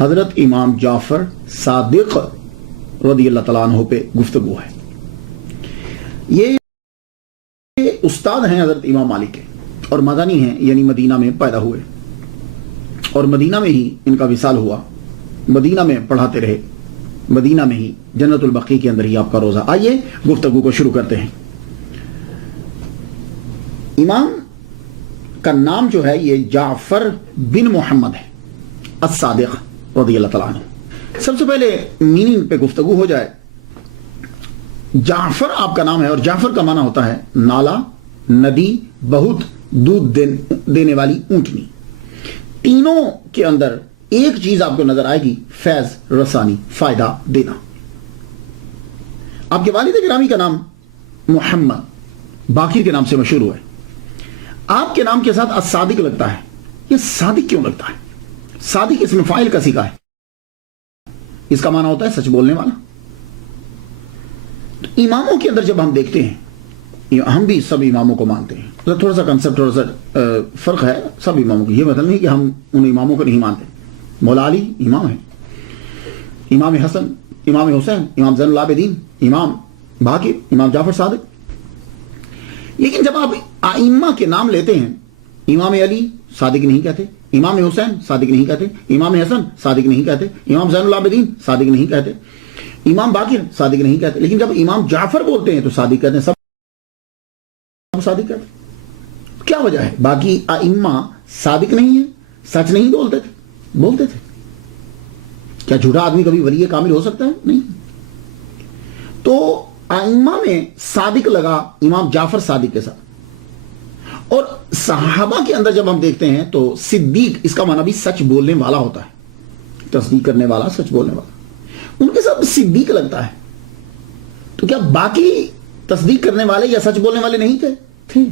حضرت امام جعفر صادق رضی اللہ تعالیٰ عنہ پہ گفتگو ہے. یہ استاد ہیں حضرت امام مالک کے اور مدنی ہیں، یعنی مدینہ میں پیدا ہوئے اور مدینہ میں ہی ان کا وصال ہوا. مدینہ میں پڑھاتے رہے، مدینہ میں ہی جنت البقیع کے اندر ہی آپ کا روزہ. آئیے گفتگو کو شروع کرتے ہیں. امام کا نام جو ہے یہ جعفر بن محمد ہے الصادق رضی اللہ تعالیٰ عنہ. سب سے پہلے میننگ پہ گفتگو ہو جائے. جعفر آپ کا نام ہے اور جعفر کا معنی ہوتا ہے نالا، ندی، بہت دودھ دینے والی اونٹنی. تینوں کے اندر ایک چیز آپ کو نظر آئے گی، فیض رسانی، فائدہ دینا. آپ کے والد گرامی کا نام محمد باقر کے نام سے مشہور ہوا ہے. آپ کے نام کے ساتھ الصادق لگتا ہے. یہ صادق کیوں لگتا ہے؟ صادق اسم فاعل کا صیغہ ہے. اس کا معنی ہوتا ہے سچ بولنے والا. تو اماموں کے اندر جب ہم دیکھتے ہیں، ہم بھی سب اماموں کو مانتے ہیں، تھوڑا سا کنسپٹ تھوڑا سا فرق ہے سب اماموں کو. یہ مطلب نہیں کہ ہم ان اماموں کو نہیں مانتے. مولا علی امام ہے، امام حسن، امام حسین، امام زین العابدین، امام باقر، امام جعفر صادق. لیکن جب آپ ائمہ کے نام لیتے ہیں، امام علی صادق نہیں کہتے، امام حسین صادق نہیں کہتے، امام حسن صادق نہیں کہتے، امام زین العابدین صادق نہیں کہتے، امام باقر صادق نہیں کہتے. لیکن جب امام جعفر بولتے ہیں تو صادق کہتے ہیں. سب صادق کہتے ہیں. کیا وجہ ہے؟ باقی ائمہ صادق نہیں ہیں، سچ نہیں بولتے تھے؟ بولتے تھے. کیا جھوٹا آدمی کبھی ولی کامل ہو سکتا ہے؟ نہیں. تو ائمہ میں صادق لگا امام جعفر صادق کے ساتھ. اور صحابہ کے اندر جب ہم دیکھتے ہیں تو صدیق، اس کا معنی بھی سچ بولنے والا ہوتا ہے، تصدیق کرنے والا، سچ بولنے والا. ان کے ساتھ صدیق لگتا ہے. تو کیا باقی تصدیق کرنے والے یا سچ بولنے والے نہیں تھے؟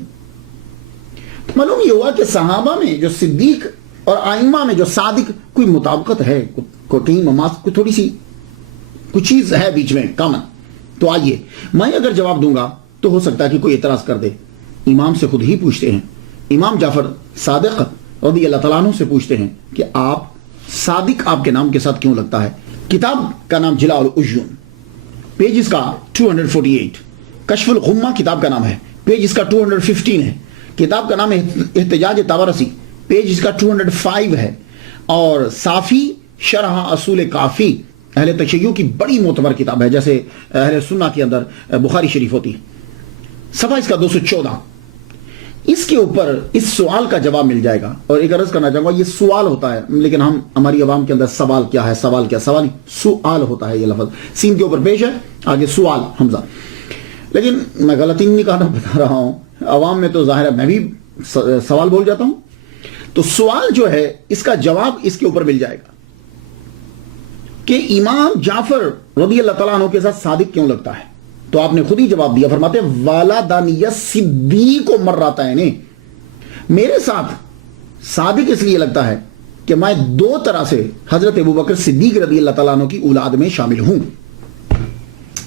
معلوم یہ ہوا کہ صحابہ میں جو صدیق اور ائمہ میں جو صادق کوئی مطابقت ہے، کوئی تھوڑی سی کچھ چیز ہے بیچ میں کامن. تو آئیے میں اگر جواب دوں گا تو ہو سکتا ہے کہ کوئی اعتراض کر دے. امام سے خود ہی پوچھتے ہیں، امام جعفر صادق رضی اللہ تعالیٰ عنہ سے پوچھتے ہیں کہ آپ صادق آپ کے نام کے ساتھ کیوں لگتا ہے؟ کتاب کا نام جلاء العیون، پیج اس کا 248. کشف الغمہ کتاب کا نام ہے، پیج اس کا 215 ہے. کتاب کا نام ہے احتجاج طبرسی، پیج اس کا 205 ہے. اور صافی شرح اصول کافی اہل تشیع کی بڑی معتبر کتاب ہے، جیسے اہل سنہ کے اندر بخاری شریف ہوتی ہے. صفحہ اس کا 214. اس کے اوپر اس سوال کا جواب مل جائے گا. اور ایک عرض کرنا چاہوں گا، یہ سوال ہوتا ہے لیکن ہماری عوام کے اندر سوال کیا ہے، سوال کیا، سوال سوال ہوتا ہے. یہ لفظ سین کے اوپر پیش ہے، آگے سوال حمزہ. لیکن میں غلطی نہیں کہنا بتا رہا ہوں، عوام میں تو ظاہر ہے میں بھی سوال بول جاتا ہوں. تو سوال جو ہے اس کا جواب اس کے اوپر مل جائے گا کہ امام جعفر رضی اللہ تعالیٰ عنہ کے ساتھ صادق کیوں لگتا ہے. تو آپ نے خود ہی جواب دیا، فرماتے ہیں والدانی صدیق و مراتین، میرے ساتھ صادق اس لیے لگتا ہے کہ میں دو طرح سے حضرت ابوبکر صدیق رضی اللہ تعالیٰ عنہ کی اولاد میں شامل ہوں.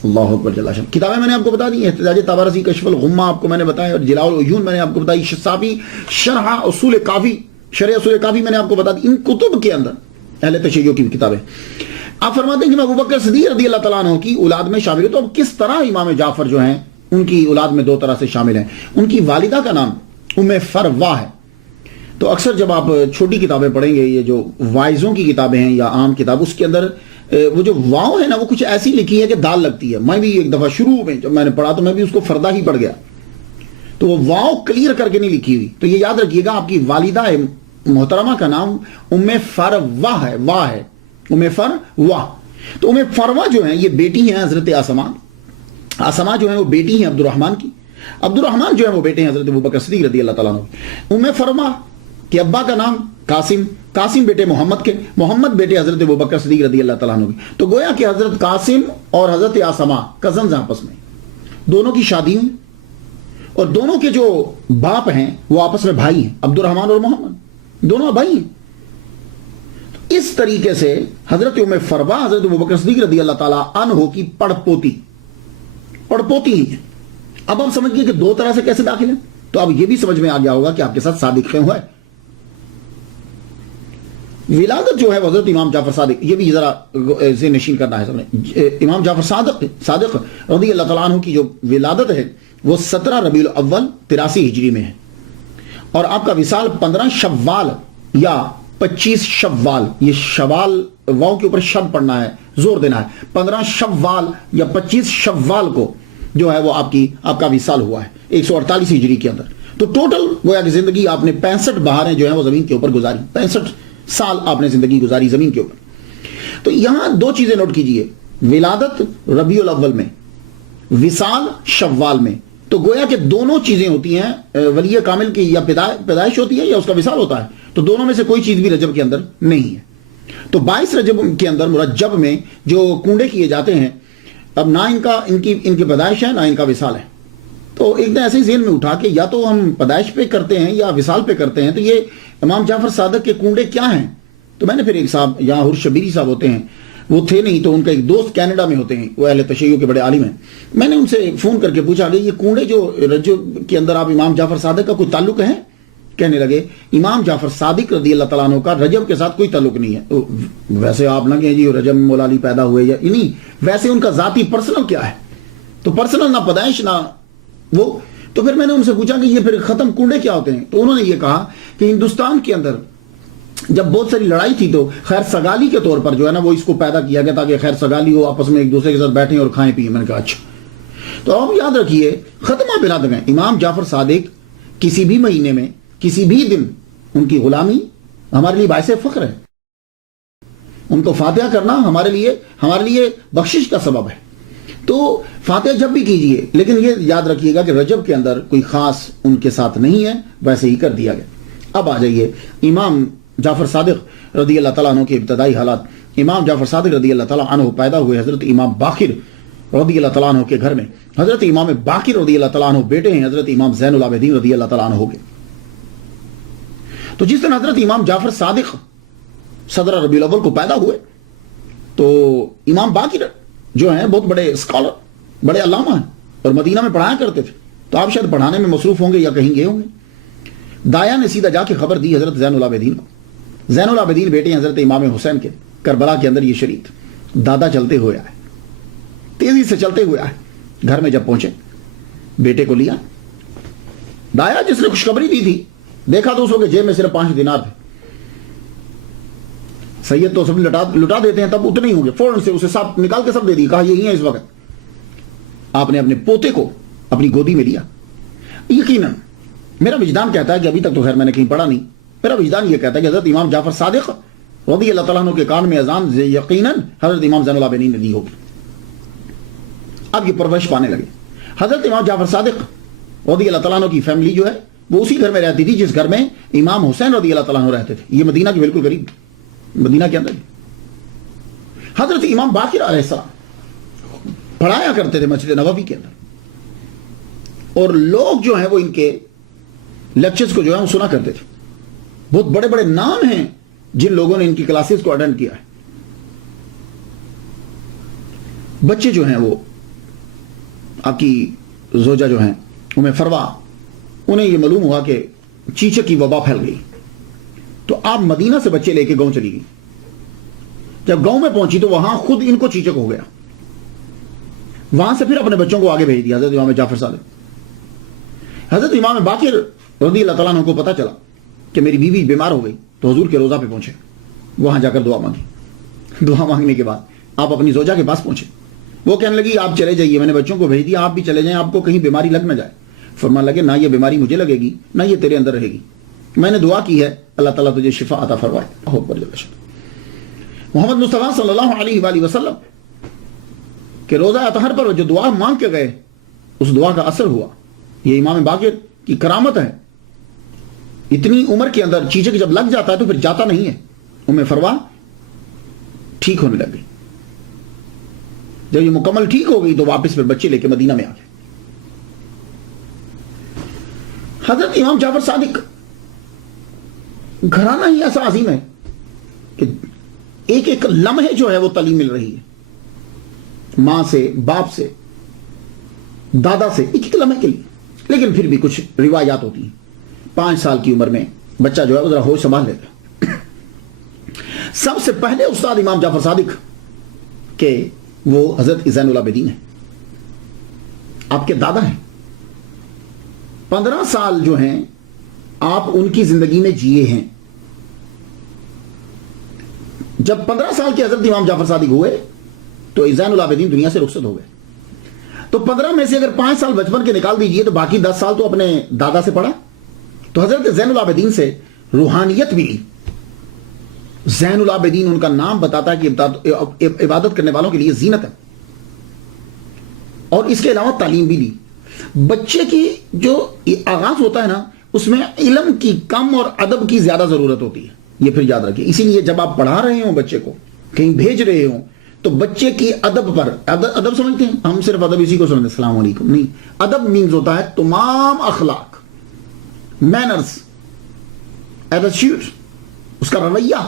اللہ اکبر جل شان. کتابیں میں نے آپ کو بتا دی، احتجاج طبرسی، کشف الغمہ آپ کو میں نے بتایا، اور جلاء العیون میں نے آپ کو بتائی، صافی شرح اصول کافی، شرح اصول کافی میں نے آپ کو بتا دی. ان کتب کے اندر اہل تشیع کی کتابیں. آپ فرماتے ہیں کہ میں ابوبکر صدیق رضی اللہ تعالیٰ عنہ کی اولاد میں شامل ہوں. تو اب کس طرح امام جعفر جو ہیں ان کی اولاد میں دو طرح سے شامل ہیں؟ ان کی والدہ کا نام ام فروا ہے. تو اکثر جب آپ چھوٹی کتابیں پڑھیں گے، یہ جو وائزوں کی کتابیں ہیں یا عام کتاب، اس کے اندر وہ جو واؤ ہے نا، وہ کچھ ایسی لکھی ہے کہ دال لگتی ہے. میں بھی ایک دفعہ شروع میں جب میں نے پڑھا تو میں بھی اس کو فردہ ہی پڑھ گیا، تو وہ واؤ کلیئر کر کے نہیں لکھی ہوئی. تو یہ یاد رکھیے گا، آپ کی والدہ محترمہ کا نام ام فروا ہے، واہ ہے ام فروا. تو ام فروا جو ہیں یہ بیٹی ہیں حضرت آسما جو ہیں وہ بیٹی ہیں عبد الرحمن کی. عبد الرحمن جو ہیں وہ بیٹے ہیں حضرت ابوبکر صدیق رضی اللہ تعالیٰ عنہ. ام فروا کے ابا کا نام قاسم بیٹے محمد کے، محمد بیٹے حضرت ابوبکر صدیق رضی اللہ تعالیٰ عنہ کی. تو گویا کہ حضرت قاسم اور حضرت آسما کزنز آپس میں، دونوں کی شادی ہوئی اور دونوں کے جو باپ ہیں وہ آپس میں بھائی ہیں، عبد الرحمن اور محمد دونوں بھائی ہیں. اس طریقے سے حضرت ام فروا حضرت ابوبکر صدیق رضی اللہ تعالیٰ عنہ کی پڑپوتی ہی ہے. اب آپ سمجھ گئے کہ دو طرح سے کیسے داخل ہیں. تو اب یہ بھی سمجھ میں آ گیا ہوگا کہ آپ کے ساتھ صادق ہوئے. ولادت جو ہے حضرت امام جعفر صادق، یہ بھی ذرا ذہن نشین کرنا ہے سب نے، امام جعفر صادق رضی اللہ تعالیٰ عنہ کی جو ولادت ہے وہ 17 ربیع الاول 83 ہجری میں ہے، اور آپ کا وصال 15 شوال یا 25 شوال، یہ شوال واو کے اوپر شب پڑھنا ہے، زور دینا ہے، 15 شوال یا 25 شوال کو جو ہے وہ آپ کا وصال ہوا ہے 148 ہجری کے اندر۔ تو ٹوٹل گویا کہ زندگی آپ نے 65 بہاریں جو ہیں وہ زمین کے اوپر گزاری، 65 سال آپ نے زندگی گزاری زمین کے اوپر۔ تو یہاں دو چیزیں نوٹ کیجئے، ولادت ربیع الاول میں، وصال شوال میں، تو گویا کہ دونوں چیزیں ہوتی ہیں، ولی کامل کی یا پیدائش ہوتی ہے یا اس کا وصال ہوتا ہے، تو دونوں میں سے کوئی چیز بھی رجب کے اندر نہیں ہے۔ تو 22 رجب کے اندر مرجب میں جو کنڈے کیے جاتے ہیں، اب نہ ان کی پیدائش ہے نہ ان کا وصال ہے، تو ایک دن ایسے ہی ذہن میں اٹھا کہ یا تو ہم پیدائش پہ کرتے ہیں یا وصال پہ کرتے ہیں، تو یہ امام جعفر صادق کے کنڈے کیا ہیں؟ تو میں نے پھر ایک صاحب یہاں حر شبیری صاحب ہوتے ہیں، وہ تھے نہیں، تو ان کا ایک دوست کینیڈا میں ہوتے ہیں، وہ اہل تشیع کے بڑے عالم ہیں، میں نے ان سے فون کر کے پوچھا کہ یہ کنڈے جو رجب کے اندر آپ امام جعفر صادق کا کوئی تعلق ہے؟ کہنے لگے امام جعفر صادق رضی اللہ تعالیٰ عنہ کا رجب کے ساتھ کوئی تعلق نہیں ہے۔ ویسے آپ نہ کہیں جی رجب میں مولا علی پیدا ہوئے یا نہیں، ویسے ان کا ذاتی پرسنل کیا ہے؟ تو پرسنل نہ پیدائش نہ وہ۔ تو پھر میں نے ان سے پوچھا کہ یہ پھر ختم کنڈے کیا ہوتے ہیں؟ تو انہوں نے یہ کہا کہ ہندوستان کے اندر جب بہت ساری لڑائی تھی تو خیر سگالی کے طور پر جو ہے نا وہ اس کو پیدا کیا گیا تاکہ خیر سگالی ہو، آپس میں ایک دوسرے کے ساتھ بیٹھیں اور کھائیں پیئیں۔ میں نے کہا اچھا، تو آپ یاد رکھیے ختمہ بلا دیں امام جعفر صادق کسی بھی مہینے میں کسی بھی دن ان کی غلامی ہمارے لیے باعث فخر ہے، ان کو فاتحہ کرنا ہمارے لیے بخشش کا سبب ہے۔ تو فاتحہ جب بھی کیجئے، لیکن یہ یاد رکھیے گا کہ رجب کے اندر کوئی خاص ان کے ساتھ نہیں ہے، ویسے ہی کر دیا گیا۔ اب آ جائیے امام جعفر صادق رضی اللہ تعالیٰ عنہ کے ابتدائی حالات۔ امام جعفر صادق رضی اللہ تعالیٰ عنہ پیدا ہوئے حضرت امام باقر رضی اللہ تعالیٰ عنہ کے گھر میں۔ حضرت امام باقر رضی اللہ تعالیٰ عنہ بیٹے ہیں حضرت امام زین العابدین رضی اللہ تعالیٰ عنہ کے۔ تو جس دن حضرت امام جعفر صادق 17 ربیع الاول کو پیدا ہوئے تو امام باقر جو ہیں بہت بڑے اسکالر، بڑے علامہ ہیں اور مدینہ میں پڑھایا کرتے تھے، تو آپ شاید پڑھانے میں مصروف ہوں گے یا کہیں گئے ہوں گے۔ دایا نے سیدھا جا کے خبر دی حضرت زین العابدین کو۔ زین العابدین بیٹے ہیں حضرت امام حسین کے، کربلا کے اندر یہ شریف دادا چلتے ہوئے آئے، تیزی سے چلتے ہوئے آئے، گھر میں جب پہنچے بیٹے کو لیا، دایا جس نے خوشخبری دی تھی دیکھا تو اس وقت جیب میں صرف 5 دینار تھے۔ سید تو سب لٹا دیتے ہیں، تب اتنے ہی ہوں گے، فوراً سے اسے سب نکال کے سب دے دی، کہا یہی ہے اس وقت۔ آپ نے اپنے پوتے کو اپنی گودی میں لیا۔ یقیناً میرا وجدان کہتا ہے کہ ابھی تک تو خیر میں نے کہیں پڑھا نہیں، میرا وجدان یہ کہتا ہے کہ حضرت امام جعفر صادق رضی اللہ تعالیٰ عنہ کے کان میں اذان یقیناً حضرت امام زین العابدین نے دی ہوگی۔ اب یہ پرورش پانے لگے۔ حضرت امام جعفر صادق رضی اللہ تعالیٰ عنہ کی فیملی جو ہے وہ اسی گھر میں رہتی تھی جس گھر میں امام حسین رضی اللہ تعالیٰ عنہ رہتے تھے، یہ مدینہ کے بالکل قریب، مدینہ کے اندر۔ حضرت امام باقر علیہ السلام پڑھایا کرتے تھے مسجد نبوی کے اندر، اور لوگ جو ہیں وہ ان کے لیکچرز کو جو ہے وہ سنا کرتے تھے۔ بہت بڑے بڑے نام ہیں جن لوگوں نے ان کی کلاسز کو اٹینڈ کیا ہے۔ بچے جو ہیں وہ آپ کی زوجہ جو ہیں ام فروا، انہیں یہ معلوم ہوا کہ چیچک کی وبا پھیل گئی، تو آپ مدینہ سے بچے لے کے گاؤں چلی گئی۔ جب گاؤں میں پہنچی تو وہاں خود ان کو چیچک ہو گیا، وہاں سے پھر اپنے بچوں کو آگے بھیج دیا حضرت امام جعفر صادق۔ حضرت امام باقر رضی اللہ تعالیٰ عنہ کو پتا چلا کہ میری بیوی بیمار ہو گئی، تو حضور کے روضہ پہ پہنچے، وہاں جا کر دعا مانگی۔ دعا مانگنے کے بعد آپ اپنی زوجہ کے پاس پہنچے، وہ کہنے لگی آپ چلے جائیے، میں نے بچوں کو بھیج دیا، آپ بھی چلے جائیں، آپ کو کہیں بیماری لگ نہ جائے۔ فرمان لگے نہ یہ بیماری مجھے لگے گی نہ یہ تیرے اندر رہے گی، میں نے دعا کی ہے اللہ تعالیٰ تجھے شفا عطا فرمائے۔ محمد مصطفیٰ صلی اللہ علیہ وآلہ وسلم کہ روزہ اطہر پر جو دعا مانگ کے گئے اس دعا کا اثر ہوا۔ یہ امام باقر کی کرامت ہے، اتنی عمر کے اندر چیچک جب لگ جاتا ہے تو پھر جاتا نہیں ہے۔ ام فروا ٹھیک ہونے لگ گئی، جب یہ مکمل ٹھیک ہو گئی تو واپس پھر بچے لے کے مدینہ میں آ گئے۔ حضرت امام جعفر صادق گھرانہ ہی ایسا عظیم ہے کہ ایک ایک لمحے جو ہے وہ تعلیم مل رہی ہے، ماں سے، باپ سے، دادا سے، ایک ایک لمحے کے لیے۔ لیکن پھر بھی کچھ روایات ہوتی ہیں، 5 سال کی عمر میں بچہ جو ہے وہ ذرا ہوش سنبھال لیتا ہے۔ سب سے پہلے استاد امام جعفر صادق کہ وہ حضرت زین العابدین ہیں، آپ کے دادا ہیں۔ 15 سال جو ہیں آپ ان کی زندگی میں جیے ہیں۔ جب 15 سال کے حضرت امام جعفر صادق ہوئے تو زین العابدین دنیا سے رخصت ہو گئے۔ تو 15 میں سے اگر 5 سال بچپن کے نکال دیجئے تو باقی 10 سال تو اپنے دادا سے پڑھا۔ تو حضرت زین العابدین سے روحانیت بھی لی۔ زین العابدین ان کا نام بتاتا ہے کہ عبادت کرنے والوں کے لیے زینت ہے، اور اس کے علاوہ تعلیم بھی لی۔ بچے کی جو آغاز ہوتا ہے نا، اس میں علم کی کم اور ادب کی زیادہ ضرورت ہوتی ہے، یہ پھر یاد رکھیے۔ اسی لیے جب آپ پڑھا رہے ہوں بچے کو، کہیں بھیج رہے ہوں، تو بچے کی ادب پر، ادب سمجھتے ہیں ہم؟ صرف ادب اسی کو سمجھتے ہیں، السلام علیکم نہیں۔ ادب مینز ہوتا ہے تمام اخلاق، مینرز، ایٹیٹیوڈ، اس کا رویہ،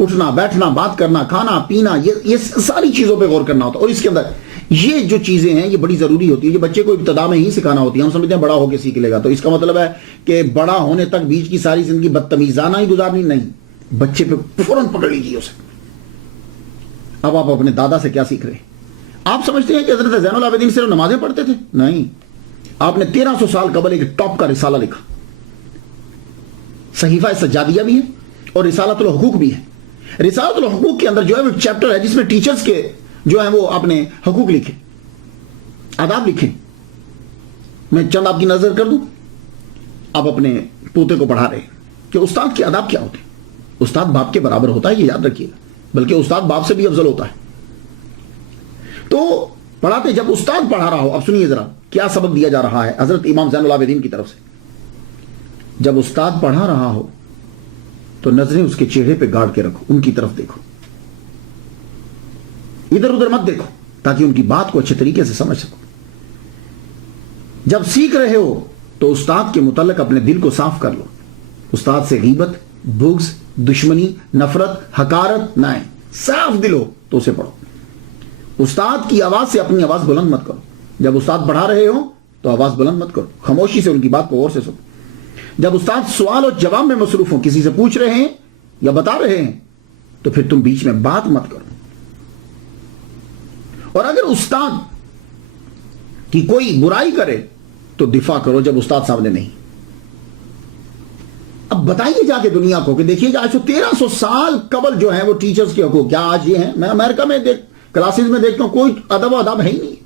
اٹھنا بیٹھنا، بات کرنا، کھانا پینا، یہ ساری چیزوں پہ غور کرنا ہوتا ہے۔ اور اس کے اندر یہ جو چیزیں ہیں یہ بڑی ضروری ہوتی ہے، یہ بچے کو ابتدا میں ہی سکھانا ہوتی ہے۔ ہم سمجھتے ہیں بڑا ہو کے سیکھ لے گا، تو اس کا مطلب ہے کہ بڑا ہونے تک بیچ کی ساری زندگی بدتمیزانہ ہی گزارنی نہیں، بچے پہ فوراً پکڑ لیجیے اسے۔ اب آپ اپنے دادا سے کیا سیکھ رہے ہیں؟ آپ سمجھتے ہیں کہ حضرت زین العابدین صرف نمازیں پڑھتے تھے؟ نہیں، آپ نے 1300 سال قبل ایک ٹاپ کا رسالہ لکھا، صحیفہ سجادیہ بھی ہے اور رسالۃ الحقوق بھی ہے۔ رسالۃ الحقوق کے اندر جو ہے وہ چیپٹر ہے جس میں ٹیچرز کے جو ہیں وہ آپ نے حقوق لکھے، آداب لکھے۔ میں چند آپ کی نظر کر دوں، آپ اپنے پوتے کو پڑھا رہے ہیں کہ استاد کے آداب کیا ہوتے ہیں۔ استاد باپ کے برابر ہوتا ہے، یہ یاد رکھیے گا، بلکہ استاد باپ سے بھی افضل ہوتا ہے۔ تو پڑھاتے جب استاد پڑھا رہا ہو، اب سنیے ذرا کیا سبق دیا جا رہا ہے حضرت امام زین العابدین کی طرف سے۔ جب استاد پڑھا رہا ہو تو نظریں اس کے چہرے پہ گاڑ کے رکھو، ان کی طرف دیکھو، ادھر ادھر مت دیکھو، تاکہ ان کی بات کو اچھے طریقے سے سمجھ سکو۔ جب سیکھ رہے ہو تو استاد کے متعلق اپنے دل کو صاف کر لو۔ استاد سے غیبت، بغض، دشمنی، نفرت، حقارت نہ آئے، صاف دل ہو تو اسے پڑھو۔ استاد کی آواز سے اپنی آواز بلند مت کرو۔ جب استاد پڑھا رہے ہو تو آواز بلند مت کرو، خاموشی سے ان کی بات کو غور سے سنو۔ جب استاد سوال اور جواب میں مصروف ہوں، کسی سے پوچھ رہے ہیں یا بتا رہے ہیں، تو پھر تم بیچ میں بات مت کرو۔ اور اگر استاد کی کوئی برائی کرے تو دفاع کرو جب استاد سامنے نہیں۔ اب بتائیے جا کے دنیا کو کہ دیکھیے آج تو 1300 سال قبل جو ہیں وہ ٹیچرز کے حقوق کیا آج یہ ہیں؟ میں امریکہ میں کلاسز میں دیکھتا ہوں کوئی ادب و آداب ہے ہی نہیں۔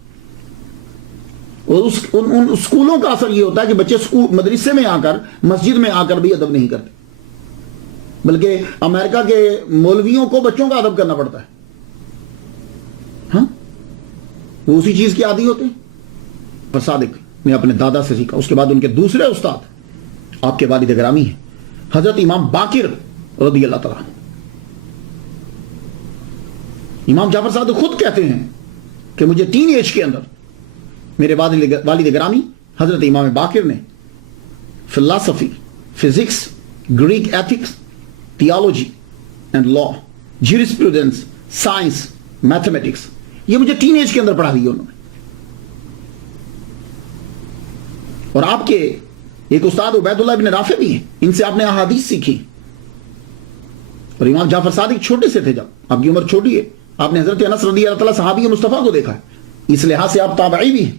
اور ان اسکولوں کا اثر یہ ہوتا ہے کہ بچے مدرسے میں آ کر، مسجد میں آ کر بھی ادب نہیں کرتے، بلکہ امریکہ کے مولویوں کو بچوں کا ادب کرنا پڑتا ہے۔ ہاں، وہ اسی چیز کے عادی ہوتے ہیں۔ صادق نے اپنے دادا سے سیکھا، اس کے بعد ان کے دوسرے استاد آپ کے والد گرامی ہیں حضرت امام باقر رضی اللہ تعالیٰ۔ امام جعفر صادق خود کہتے ہیں کہ مجھے ٹین ایج کے اندر میرے والد گرامی حضرت امام باقر نے فلسفی، physics, Greek ethics, theology and law, jurisprudence, science, mathematics, یہ مجھے ٹین ایج کے اندر پڑھا دی انہوں نے۔ اور آپ کے ایک استاد عبید اللہ بن رافع بھی ہیں، ان سے آپ نے احادیث سیکھی۔ اور امام جعفر صادق چھوٹے سے تھے، جب آپ کی عمر چھوٹی ہے، آپ نے حضرت انس رضی اللہ تعالیٰ صحابی مصطفیٰ کو دیکھا ہے، اس لحاظ سے آپ تابعی بھی ہیں۔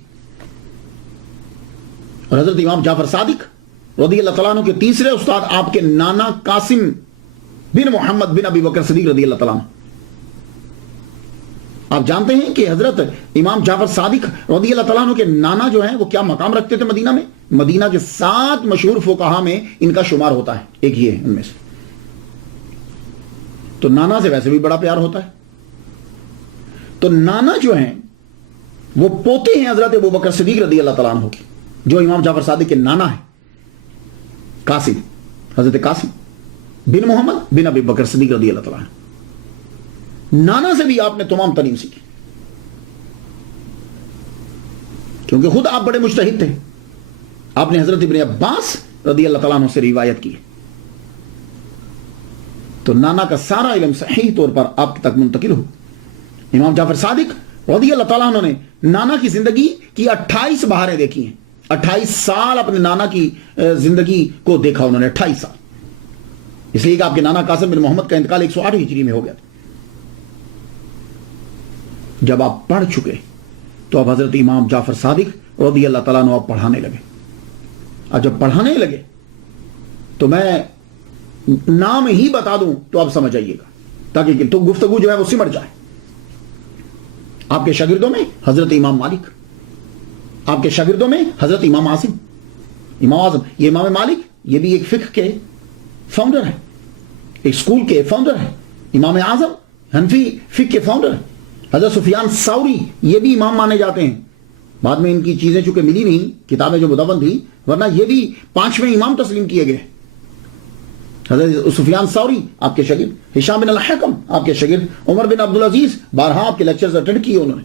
اور حضرت امام جعفر صادق رضی اللہ تعالیٰ عنہ کے تیسرے استاد آپ کے نانا قاسم بن محمد بن ابی بکر صدیق رضی اللہ تعالیٰ عنہ۔ آپ جانتے ہیں کہ حضرت امام جعفر صادق رضی اللہ تعالیٰ عنہ کے نانا جو ہیں وہ کیا مقام رکھتے تھے مدینہ میں؟ مدینہ کے 7 مشہور فقہا میں ان کا شمار ہوتا ہے، ایک یہ ہے ان میں سے۔ تو نانا سے ویسے بھی بڑا پیار ہوتا ہے۔ تو نانا جو ہیں وہ پوتے ہیں حضرت ابو بکر صدیق رضی اللہ تعالیٰ عنہ کی، جو امام جعفر صادق کے نانا ہیں، قاسم، حضرت قاسم بن محمد بن ابی بکر صدیق رضی اللہ تعالیٰ عنہ۔ نانا سے بھی آپ نے تمام تعلیم سیکھی، کیونکہ خود آپ بڑے مجتہد تھے۔ آپ نے حضرت ابن عباس رضی اللہ تعالیٰ عنہ سے روایت کی، تو نانا کا سارا علم صحیح طور پر آپ تک منتقل ہو۔ امام جعفر صادق رضی اللہ تعالیٰ عنہ نے نانا کی زندگی کی 28 بہاریں دیکھی ہیں۔ 28 سال اپنے نانا کی زندگی کو دیکھا انہوں نے، 28 سال۔ اس لیے کہ آپ کے نانا قاسم بن محمد کا انتقال 108 ہجری میں ہو گیا تھا. جب آپ پڑھ چکے تو اب حضرت امام جعفر صادق رضی اللہ تعالیٰ عنہ آپ پڑھانے لگے. اور جب پڑھانے لگے تو میں نام ہی بتا دوں تو آپ سمجھ آئیے گا, تاکہ تو گفتگو جو ہے وہ سمٹ جائے. آپ کے شاگردوں میں حضرت امام مالک, آپ کے شاگردوں میں حضرت امام عاصم, امام اعظم. یہ امام مالک یہ بھی ایک فقہ کے فاؤنڈر ہے, ایک سکول کے فاؤنڈر ہے. امام اعظم حنفی فقہ کے فاؤنڈر ہے. حضرت سفیان ثوری یہ بھی امام مانے جاتے ہیں. بعد میں ان کی چیزیں چونکہ ملی نہیں, کتابیں جو مدون تھی, ورنہ یہ بھی 5ویں امام تسلیم کیے گئے. حضرت سفیان ثوری آپ کے شاگرد, ہشام بن الحکم آپ کے شاگرد, عمر بن عبدالعزیز بارہا آپ کے لیکچرز اٹینڈ کیے انہوں نے.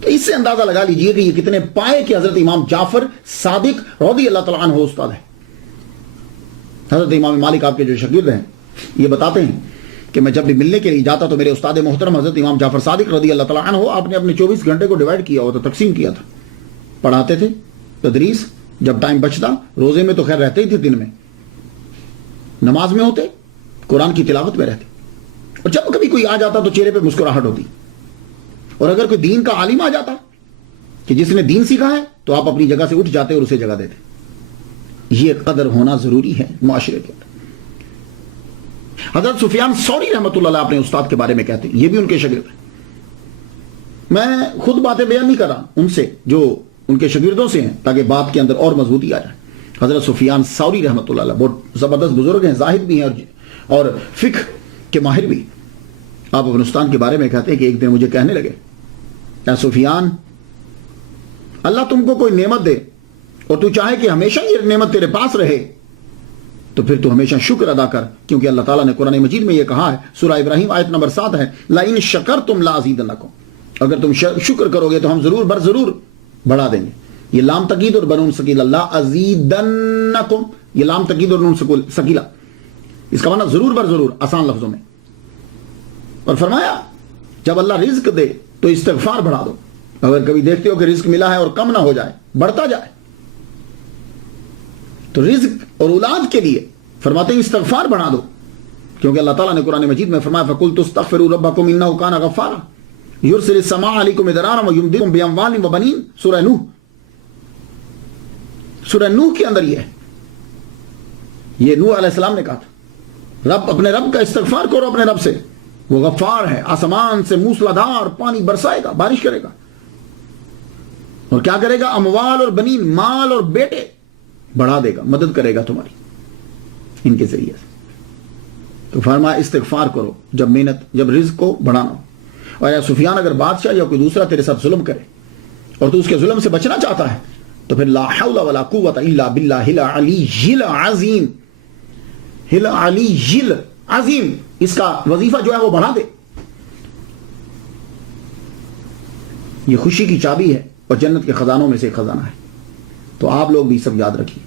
تو اس سے اندازہ لگا لیجئے کہ یہ کتنے پائے کہ حضرت امام جعفر صادق رضی اللہ تعالیٰ عنہ استاد ہے. حضرت امام مالک آپ کے جو شاگرد ہیں یہ بتاتے ہیں کہ میں جب بھی ملنے کے لیے جاتا تو میرے استاد محترم حضرت امام جعفر صادق رضی اللہ تعالیٰ عنہ آپ نے اپنے 24 گھنٹے کو ڈیوائیڈ کیا ہوا تھا, تقسیم کیا تھا. پڑھاتے تھے, تدریس, جب ٹائم بچتا روزے میں تو خیر رہتے ہی تھے, دن میں نماز میں ہوتے, قرآن کی تلاوت میں رہتے, اور جب کبھی کوئی آ جاتا تو چہرے پہ مسکراہٹ ہوتی. اور اگر کوئی دین کا عالم آ جاتا کہ جس نے دین سیکھا ہے تو آپ اپنی جگہ سے اٹھ جاتے اور اسے جگہ دیتے. یہ قدر ہونا ضروری ہے معاشرے کے اندر. حضرت سفیان ثوری رحمۃ اللہ علیہ اپنے استاد کے بارے میں کہتے ہیں, یہ بھی ان کے شاگرد ہیں. میں خود باتیں بیان نہیں کر رہا, ان سے جو ان کے شاگردوں سے ہیں, تاکہ بات کے اندر اور مضبوطی آ جائے. حضرت سفیان ثوری رحمۃ اللہ علیہ بہت زبردست بزرگ ہیں, زاہد بھی ہیں اور فقہ کے ماہر بھی. آپ ابن استان کے بارے میں کہتے ہیں کہ ایک دن مجھے کہنے لگے, اے سفیان, اللہ تم کو کوئی نعمت دے اور تو چاہے کہ ہمیشہ یہ نعمت تیرے پاس رہے تو پھر تو ہمیشہ شکر ادا کر, کیونکہ اللہ تعالیٰ نے قرآن مجید میں یہ کہا ہے, سورہ ابراہیم آیت نمبر 7 ہے, لَئِن شَكَرْتُمْ لَأَزِيدَنَّكُمْ, اگر تم شکر کرو گے تو ہم ضرور بر ضرور بڑھا دیں گے. یہ لام تقید اور بنون سکیلا, لا ازیدنکم, یہ لام تقید اور نون سکیلا, اس کا معنی ضرور بر ضرور, آسان لفظوں میں. اور فرمایا جب اللہ رزق دے تو استغفار بڑھا دو. اگر کبھی دیکھتے ہو کہ رزق ملا ہے اور کم نہ ہو جائے, بڑھتا جائے, تو رزق اور اولاد کے لیے فرماتے ہیں استغفار بڑھا دو, کیونکہ اللہ تعالیٰ نے قرآن مجید میں فرمایا فَقُلْتُ اسْتَغْفِرُوا رَبَّكُمْ إِنَّهُ كَانَ غَفَّارًا يُرْسِلِ السَّمَاءَ عَلَيْكُمْ مِدْرَارًا وَيُمْدِدْكُمْ بِأَمْوَالٍ وَبَنِينَ. سورہ نوح, سورہ نوح کے اندر یہ نوح علیہ السلام نے کہا تھا, رب اپنے رب کا استغفار کرو اپنے رب سے, وہ غفار ہے, آسمان سے موسلادھار پانی برسائے گا, بارش کرے گا, اور کیا کرے گا, اموال اور بنین, مال اور بیٹے بڑھا دے گا, مدد کرے گا تمہاری ان کے ذریعے سے. تو فرمایا استغفار کرو جب محنت, جب رزق کو بڑھانا ہو. اور یا سفیان, اگر بادشاہ یا کوئی دوسرا تیرے ساتھ ظلم کرے اور تو اس کے ظلم سے بچنا چاہتا ہے تو پھر لا حول ولا قوت الا باللہ العلی العظیم, العلی العظیم, اس کا وظیفہ جو ہے وہ بڑھا دے. یہ خوشی کی چابی ہے اور جنت کے خزانوں میں سے ایک خزانہ ہے. تو آپ لوگ بھی سب یاد رکھیے,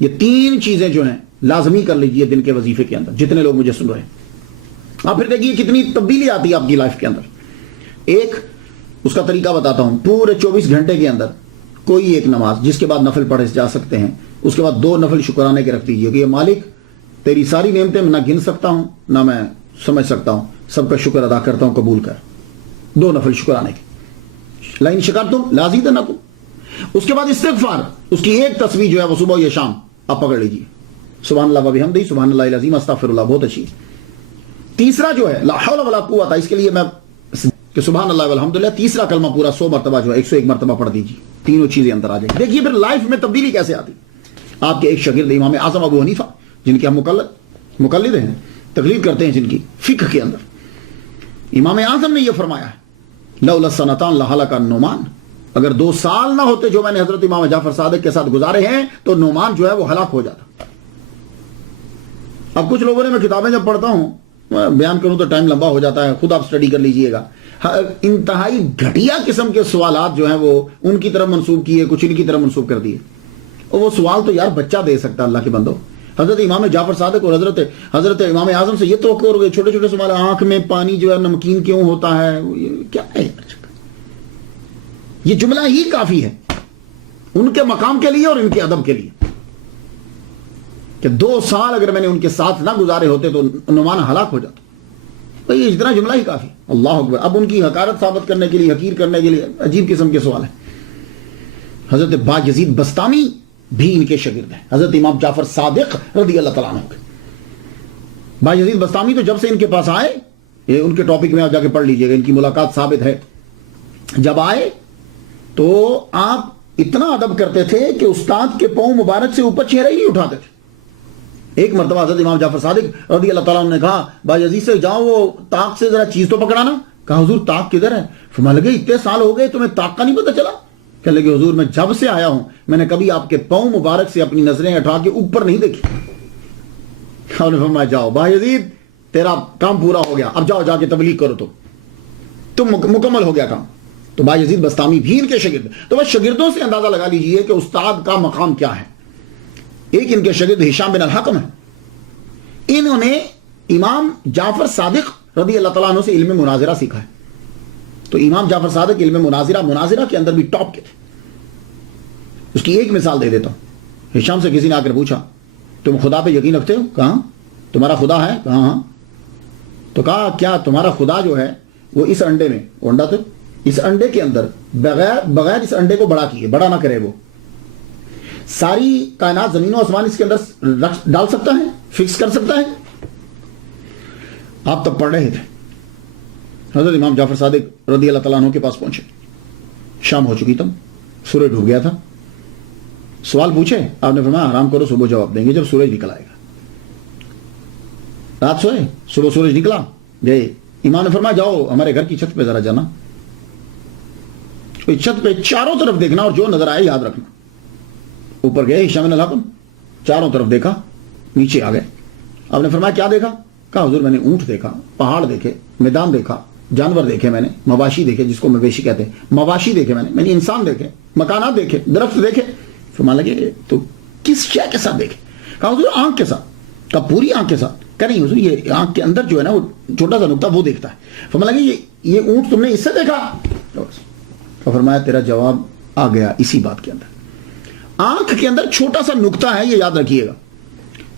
یہ 3 چیزیں جو ہیں لازمی کر لیجئے دن کے وظیفے کے اندر, جتنے لوگ مجھے سن رہے ہیں. آپ پھر دیکھیے کتنی تبدیلی آتی ہے آپ کی لائف کے اندر. ایک اس کا طریقہ بتاتا ہوں, پورے 24 گھنٹے کے اندر کوئی ایک نماز, جس کے بعد نفل پڑھے جا سکتے ہیں, اس کے بعد 2 نفل شکرانے کے رکھ دیجیے کہ یہ مالک تیری ساری نعمتیں میں نہ گن سکتا ہوں نہ میں سمجھ سکتا ہوں, سب کا شکر ادا کرتا ہوں, قبول کر. 2 نفل شکرانے کے, لئن شکرتم لازیدنکم. اس کے بعد استغفار, اس کی ایک تسبیح جو ہے وہ صبح یا شام آپ پکڑ لیجیے, سبحان اللہ و بحمدہ, سبحان اللہ العظیم, استغفر اللہ, بہت اچھی. تیسرا جو ہے لا حول ولا قوت, اس کے لیے میں کہ سبحان اللہ والحمدللہ, تیسرا کلمہ پورا 100 مرتبہ جو ہے 101 مرتبہ پڑھ دیجیے, تینوں چیزیں اندر آ جائیں. دیکھیے پھر لائف میں تبدیلی کیسے آتی. آپ کے ایک شاگرد امام اعظم ابو حنیفہ, جن کے ہم مقلد ہیں, تقلید کرتے ہیں جن کی فقہ کے اندر, امام اعظم نے یہ فرمایا ہے لولا السنتان لہلک النعمان, اگر 2 سال نہ ہوتے جو میں نے حضرت امام جعفر صادق کے ساتھ گزارے ہیں تو نعمان جو ہے وہ ہلاک ہو جاتا. اب کچھ لوگوں نے, میں کتابیں جب پڑھتا ہوں بیان کروں تو ٹائم لمبا ہو جاتا ہے, خود آپ سٹڈی کر لیجئے گا, انتہائی گھٹیا قسم کے سوالات جو ہیں وہ ان کی طرف منسوب کیے, کچھ ان کی طرف منسوب کر دیے. اور وہ سوال تو یار بچہ دے سکتا, اللہ کے بندو. حضرت امام جعفر صادق اور حضرت امام اعظم سے یہ توقع ہو گئی, چھوٹے چھوٹے سوال, آنکھ میں پانی جو ہے نمکین کیوں ہوتا ہے, کیا ہے یہ جملہ ہی کافی ہے ان کے مقام کے لیے اور ان کے ادب کے لیے. کہ 2 سال اگر میں نے ان کے ساتھ نہ گزارے ہوتے تو نعمان ہلاک ہو جاتا. بھئی اتنا جملہ ہی کافی. اللہ اکبر. اب ان کی حقارت ثابت کرنے کے لیے، حقیر کرنے کے لیے عجیب قسم کے سوال ہیں. حضرت باجزید بسطامی بھی ان کے شاگرد ہیں، حضرت امام جعفر صادق رضی اللہ تعالیٰ عنہ کے. باجزید بسطامی تو جب سے ان کے پاس آئے، یہ ان کے ٹاپک میں آپ جا کے پڑھ لیجئے گا، ان کی ملاقات ثابت ہے. جب آئے تو آپ اتنا ادب کرتے تھے کہ استاد کے پاؤں مبارک سے اوپر چہرہ ہی نہیں اٹھاتے تھے. ایک مرتبہ حضرت امام جعفر صادق رضی اللہ تعالیٰ عنہ نے کہا باجزید سے جاؤ وہ طاق سے ذرا چیز تو پکڑانا. کہا حضور طاق کدھر ہے؟ فرمانے لگے اتنے سال ہو گئے تمہیں طاق کا نہیں پتہ چلا؟ کہنے لگے حضور میں جب سے آیا ہوں میں نے کبھی آپ کے پاؤں مبارک سے اپنی نظریں اٹھا کے اوپر نہیں دیکھی. انہوں نے فرمایا جاؤ باجزید تیرا کام پورا ہو گیا، اب جاؤ جا کے تبلیغ کرو، تم مکمل ہو گیا کام. تو باجزید بسطامی بھی ان کے شاگرد. تو بس شاگردوں سے اندازہ لگا لیجئے کہ استاد کا مقام کیا ہے. ایک ان کے شاگرد ہشام بن الحکم ہے. انہوں نے امام جعفر صادق رضی اللہ تعالیٰ عنہ سے علم مناظرہ سیکھا ہے. تو امام جعفر صادق علم مناظرہ کے اندر بھی ٹاپ کے تھے. اس کی ایک مثال دے دیتا ہوں. ہشام سے کسی نے آ کر پوچھا تم خدا پہ یقین رکھتے ہو؟ کہاں تمہارا خدا ہے؟ کہاں ہاں. تو کہا کیا تمہارا خدا جو ہے وہ اس انڈے میں، انڈا تو اس انڈے کے اندر بغیر اس انڈے کو بڑا کیے، بڑا نہ کرے، وہ ساری کائنات زمین و آسمان اس کے اندر ڈال سکتا ہے، فکس کر سکتا ہے؟ آپ تب پڑھ رہے تھے. حضرت امام جعفر صادق رضی اللہ تعالیٰ عنہ کے پاس پہنچے. شام ہو چکی تب، سورج ڈوب گیا تھا. سوال پوچھے، آپ نے فرمایا آرام کرو، صبح جواب دیں گے جب سورج نکل آئے گا. رات سوئے، صبح سورج نکلا گئے. امام نے فرمایا جاؤ ہمارے گھر کی چھت پہ ذرا جانا، چھت پہ چاروں طرف دیکھنا اور جو نظر آئے یاد رکھنا. اوپر گئے ہشام بن الحکم، چاروں طرف دیکھا، نیچے آ گئے. آپ نے فرمایا کیا دیکھا؟ کہا حضور میں نے اونٹ دیکھا، پہاڑ دیکھے، میدان دیکھا، جانور دیکھے، میں نے مواشی دیکھے جس کو مویشی کہتے ہیں، مواشی دیکھے، میں نے انسان دیکھے، مکانات دیکھے، درخت دیکھے. فرمانے لگے تو کس شے کے ساتھ دیکھے؟ کہا حضور آنکھ کے ساتھ. کہا پوری آنکھ کے ساتھ؟ کہ نہیں حضور یہ آنکھ کے اندر جو ہے نا وہ چھوٹا سا نقطہ وہ دیکھتا ہے. فرمانے لگے یہ اونٹ تم نے اس سے دیکھا؟ فرمایا تیرا جواب آ گیا اسی بات کے اندر. آنکھ کے اندر چھوٹا سا نقطہ ہے، یہ یاد رکھیے گا.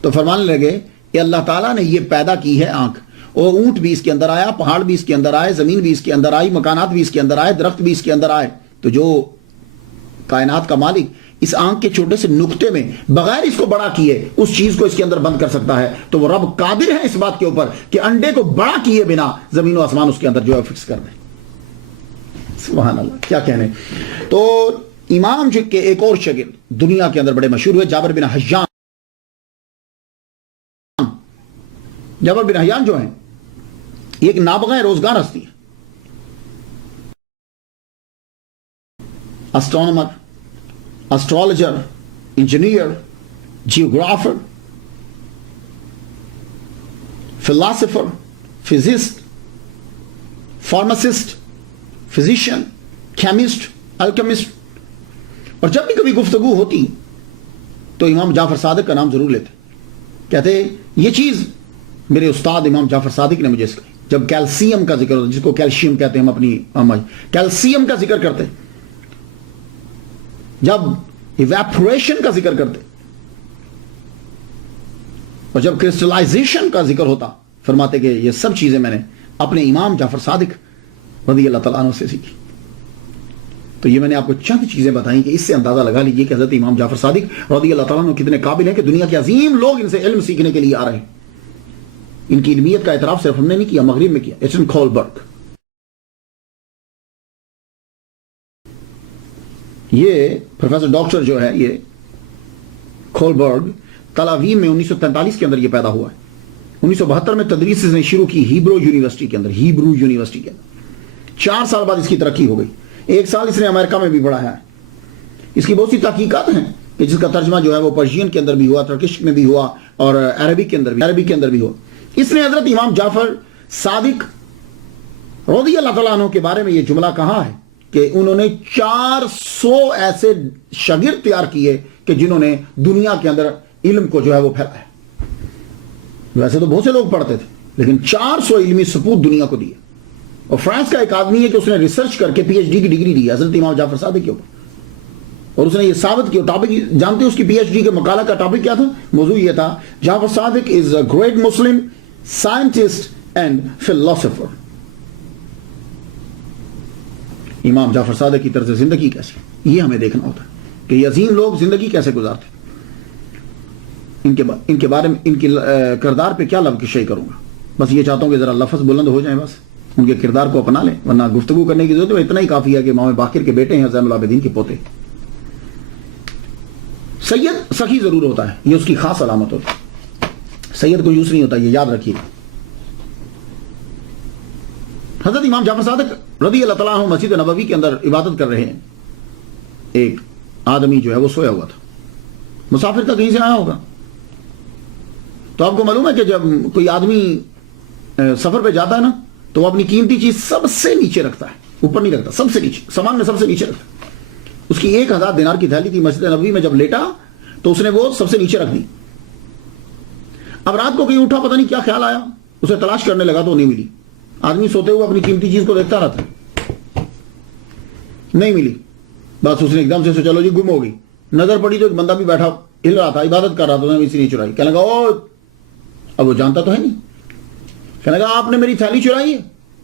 تو فرمانے لگے کہ اللہ تعالیٰ نے یہ پیدا کی ہے آنکھ، اور اونٹ بھی اس کے اندر آیا، پہاڑ بھی اس کے اندر آئے، زمین بھی اس کے اندر آئی، مکانات بھی اس کے اندر آئے، درخت بھی اس کے اندر آئے. تو جو کائنات کا مالک اس آنکھ کے چھوٹے سے نقطے میں بغیر اس کو بڑا کیے اس چیز کو اس کے اندر بند کر سکتا ہے، تو وہ رب قادر ہے اس بات کے اوپر کہ انڈے کو بڑا کیے بنا زمین و آسمان اس کے اندر جو ہے فکس کر دیں. سبحان اللہ، کیا کہنے. تو امام جو کے ایک اور شاگرد دنیا کے اندر بڑے مشہور ہوئے، جابر بن حیان. جابر بن حیان جو ہیں ایک نابغہ روزگار ہستی ہے. Astronomer, astrologer, engineer, geographer, philosopher, physicist, pharmacist, physician, chemist, alchemist. اور جب بھی کبھی گفتگو ہوتی تو امام جعفر صادق کا نام ضرور لیتے. کہتے یہ چیز میرے استاد امام جعفر صادق نے مجھے سکھائی. جب کیلشیم کا ذکر ہوتا، جس کو کیلشیم کہتے ہیں ہم اپنی کیلشیم کا ذکر کرتے، جب ایویپوریشن کا ذکر کرتے، اور جب کرسٹلائزیشن کا ذکر ہوتا، فرماتے کہ یہ سب چیزیں میں نے اپنے امام جعفر صادق رضی اللہ تعالیٰ عنہ سے سیکھی. تو یہ میں نے آپ کو چند چیزیں بتائیں کہ اس سے اندازہ لگا لیجئے کہ حضرت امام جعفر صادق رضی اللہ تعالیٰ عنہ کتنے قابل ہیں کہ دنیا کے عظیم لوگ ان سے علم سیکھنے کے لیے آ رہے ہیں. ان کی علمیت کا اعتراف صرف ہم نے نہیں کیا، مغرب میں کیا. ایسن کولبرگ، یہ پروفیسر ڈاکٹر جو ہے یہ کولبرگ تل اویو میں 1943 کے اندر یہ پیدا ہوا ہے. 1972 میں تدریس اس نے شروع کی ہیبرو یونیورسٹی کے اندر. 4 سال بعد اس کی ترقی ہو گئی. 1 سال اس نے امریکہ میں بھی پڑھایا ہے. اس کی بہت سی تحقیقات ہیں کہ جس کا ترجمہ جو ہے وہ پرشین کے اندر بھی ہوا، ترکش میں بھی ہوا، اور عربی کے اندر بھی ہوا. اس نے حضرت امام جعفر صادق رضی اللہ تعالیٰ عنہ کے بارے میں یہ جملہ کہا ہے کہ انہوں نے 400 ایسے شاگرد تیار کیے کہ جنہوں نے دنیا کے اندر علم کو جو ہے وہ پھیلایا. ویسے تو بہت سے لوگ پڑھتے تھے لیکن 400 علمی سپوت دنیا کو دیے. اور فرانس کا ایک آدمی ہے کہ اس نے ریسرچ کر کے پی ایچ ڈی کی ڈگری دی حضرت امام جعفر صادق کے اوپر. اور اس نے یہ ثابت کیا. ٹاپک جانتے اس کی پی ایچ ڈی کے مقالہ کا ٹاپک کیا تھا؟ موضوع یہ تھا Jafar Sadiq is a great Muslim scientist and philosopher. امام جعفر صادق کی طرز زندگی کیسی، یہ ہمیں دیکھنا ہوتا ہے کہ یہ عظیم لوگ زندگی کیسے گزارتے. ان کے بارے میں، ان کے کردار پہ کیا لفظ شیئر کروں گا. بس یہ چاہتا ہوں کہ ذرا لفظ بلند ہو جائیں، بس ان کے کردار کو اپنا لیں، ورنہ گفتگو کرنے کی ضرورت ہے. اتنا ہی کافی ہے کہ امام باقر کے بیٹے ہیں، زین العابدین کے پوتے. سید سخی ضرور ہوتا ہے، یہ اس کی خاص علامت ہوتی ہے. سید کو یوز نہیں ہوتا، یہ یاد رکھیے. حضرت امام جعفر صادق رضی اللہ تعالیٰ عنہ مسجد نبوی کے اندر عبادت کر رہے ہیں. ایک آدمی جو ہے وہ سویا ہوا تھا، مسافر تھا، کہیں سے آیا ہوگا. تو آپ کو معلوم ہے کہ جب کوئی آدمی سفر پہ جاتا ہے نا تو وہ اپنی قیمتی چیز سب سے نیچے رکھتا ہے، اوپر نہیں رکھتا، سب سے نیچے، سامان میں سب سے نیچے رکھتا ہے. اس کی 1000 دینار کی تھیلی تھی. مسجد نبوی میں جب لیٹا تو اس نے وہ سب سے نیچے رکھ دی. اب رات کو کہیں اٹھا، پتہ نہیں کیا خیال آیا، اسے تلاش کرنے لگا تو نہیں ملی. آدمی سوتے ہوئے اپنی قیمتی چیز کو دیکھتا رہتا، نہیں ملی. بس اس نے ایک دم سے سوچا، چلو جی گم ہو گئی. نظر پڑی تو ایک بندہ بھی بیٹھا ہل رہا تھا، عبادت کر رہا تھا، اسی نے چرائی. کہنے لگا او، اب وہ جانتا تو ہے نہیں. کہنے لگا آپ نے میری تھیلی چرائی ہے؟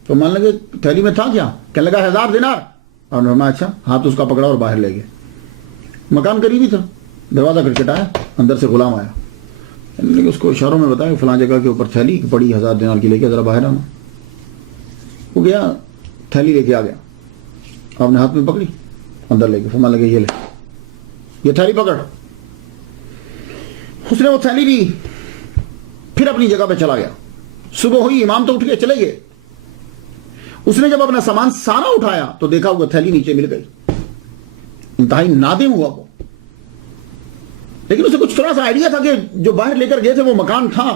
تو مان لگے تھیلی میں تھا کیا؟ کہنے لگا 1000 دینار. اور فرمایا اچھا. ہاتھ اس کا پکڑا اور باہر لے گئے. مکان قریبی تھا، دروازہ کھٹکھٹایا، اندر سے غلام آیا. اس کو اشاروں میں بتایا فلاں جگہ کے اوپر تھیلی پڑی 1000 دینار کی، لے کے ذرا باہر آنا. وہ گیا، تھیلی لے کے آ گیا. آپ نے ہاتھ میں پکڑی، اندر لے کے. فرمانے لگے یہ لے، یہ تھیلی پکڑ. اس نے وہ تھیلی لی، پھر اپنی جگہ پہ چلا گیا. صبح ہوئی، امام تو اٹھ کے چلے گئے. اس نے جب اپنا سامان سارا اٹھایا تو دیکھا وہ تھیلی نیچے مل گئی. انتہائی نادم ہوا وہ، لیکن اسے کچھ تھوڑا سا آئیڈیا تھا کہ جو باہر لے کر گئے تھے وہ مکان تھا.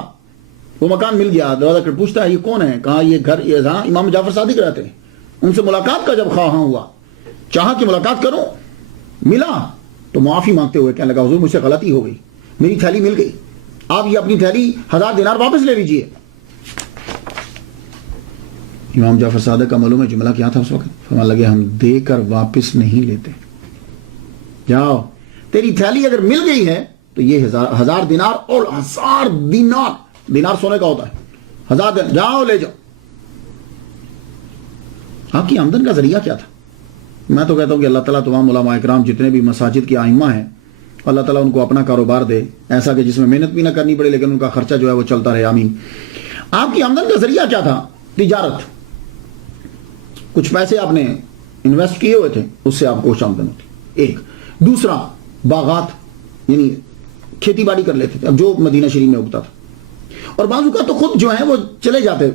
وہ مکان مل گیا. دروازہ کر پوچھتا ہے یہ کون ہے؟ کہا یہ گھر، یہ جہاں امام جعفر صادق رہتے ہیں. ان سے ملاقات کا جب خواہاں ہوا، چاہا کہ ملاقات کروں، ملا تو معافی مانگتے ہوئے کہنے لگا حضور مجھ سے غلطی ہو گئی، میری تھیلی مل گئی، آپ یہ اپنی تھیلی 1000 دینار واپس لے لیجئے. امام جعفر صادق کا معلوم ہے جملہ کیا تھا اس وقت؟ فرمانے لگے ہم دے کر واپس نہیں لیتے. جاؤ، تیری تھیلی اگر مل گئی ہے تو یہ 1000 دینار اور 1000 دینار، دینار سونے کا ہوتا ہے، 1000 دینار، جاؤ لے جاؤ. آپ کی آمدن کا ذریعہ کیا تھا؟ میں تو کہتا ہوں کہ اللہ تعالیٰ تمام علماء اکرام جتنے بھی مساجد کے ائمہ ہیں، اللہ تعالیٰ ان کو اپنا کاروبار دے ایسا کہ جس میں محنت بھی نہ کرنی پڑے لیکن ان کا خرچہ جو ہے وہ چلتا رہے. آمین. آپ کی آمدن کا ذریعہ کیا تھا؟ تجارت. کچھ پیسے آپ نے انویسٹ کیے ہوئے تھے، اس سے آپ کو آمدن ہوتی. ایک. دوسرا، باغات، یعنی کھیتی باڑی کر لیتے تھے، اب جو مدینہ شریف میں اگتا تھا. اور بعض اوقات تو خود جو ہے وہ چلے جاتے،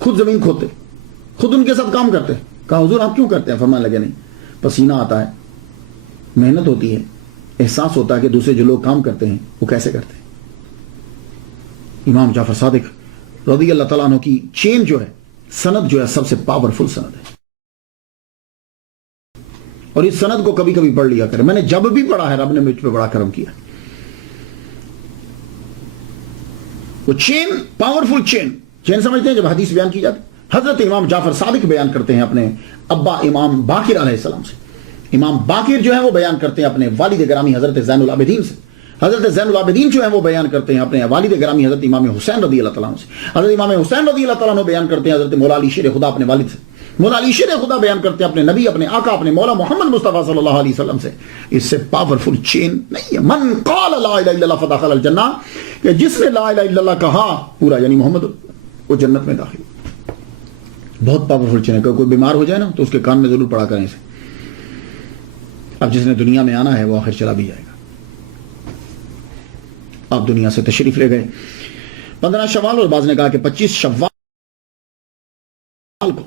خود زمین کھودتے، خود ان کے ساتھ کام کرتے. کہا حضور آپ کیوں کرتے ہیں؟ فرمانے لگے نہیں، پسینہ آتا ہے، محنت ہوتی ہے، احساس ہوتا ہے کہ دوسرے جو لوگ کام کرتے ہیں وہ کیسے کرتے ہیں. امام جعفر صادق رضی اللہ تعالیٰ عنہ کی چین جو ہے، سند جو ہے، سب سے پاورفل سند ہے. اور اس سند کو کبھی کبھی پڑھ لیا کرے. میں نے جب بھی پڑھا ہے رب نے مجھ پہ بڑا کرم کیا. وہ چین، پاورفل چین سمجھتے ہیں جب حدیث بیان کی جاتی. حضرت امام جعفر صادق بیان کرتے ہیں اپنے ابا امام باقر علیہ السلام سے. امام باقر جو ہے وہ بیان کرتے ہیں اپنے والد گرامی حضرت زین العابدین سے. حضرت زین العابدین جو ہے وہ بیان کرتے ہیں اپنے والد گرامی حضرت امام حسین رضی اللہ تعالیٰ عنہ سے. حضرت امام حسین رضی اللہ تعالیٰ عنہ بیان کرتے ہیں حضرت مولا علی شیر خدا اپنے والد سے. مولا علی شیر خدا بیان کرتے ہیں اپنے نبی، اپنے آقا، اپنے مولا محمد مصطفیٰ صلی اللہ علیہ وسلم سے. اس سے پاورفل چین نہیں ہے. من قال لا الہ الا اللہ فدخل الجنہ، کہ جس نے لا الہ الا اللہ کہا پورا، یعنی محمد، وہ جنت میں داخل. بہت پاورفل چین ہے. کوئی بیمار ہو جائے نا تو اس کے کان میں ضرور پڑا کریں اسے. اب جس نے دنیا میں آنا ہے وہ آخر چلا بھی جائے گا. آپ دنیا سے تشریف لے گئے 15 شوال، اور بعض نے کہا کہ 25 شوال کو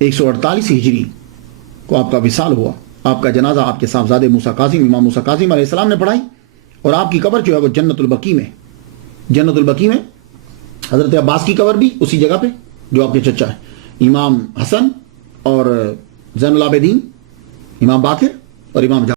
148 ہجری کو آپ کا وصال ہوا. آپ کا جنازہ آپ کے صاحبزادے موسیٰ کاظم، امام موسیٰ کاظم علیہ السلام نے پڑھائی. اور آپ کی قبر جو ہے وہ جنت البقیع میں، جنت البقیع میں. حضرت عباس کی قبر بھی اسی جگہ پہ جو آپ کے چچا ہے، امام حسن اور زین العابدین، امام باقر اور امام